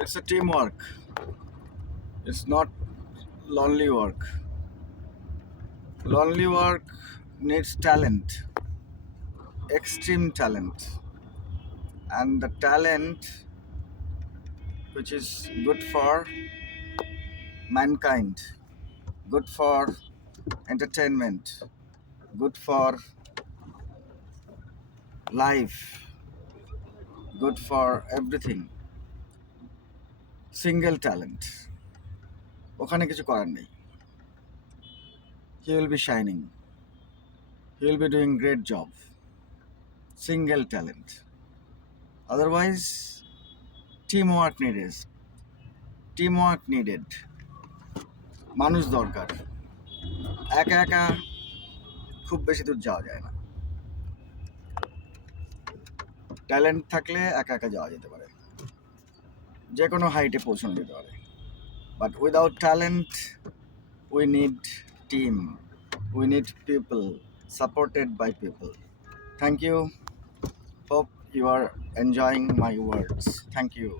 It's a teamwork. It's not lonely work. Lonely work needs talent, extreme talent, and the talent which is good for mankind, good for entertainment, good for life, good for everything. Single talent. ওখানে কিছু করার নেই. He will be shining. He will be doing great job. Single talent. Otherwise, teamwork needed. Teamwork needed. মানুষ দরকার. একা একা খুব বেশি দূর যাওয়া যায় না. ট্যালেন্ট থাকলে একা একা যাওয়া যেতে পারে, যে কোনো হাইটে পৌঁছানো যেতে পারে, but without talent we need team, we need people, supported by people. Thank you. Hope you are enjoying my words. Thank you.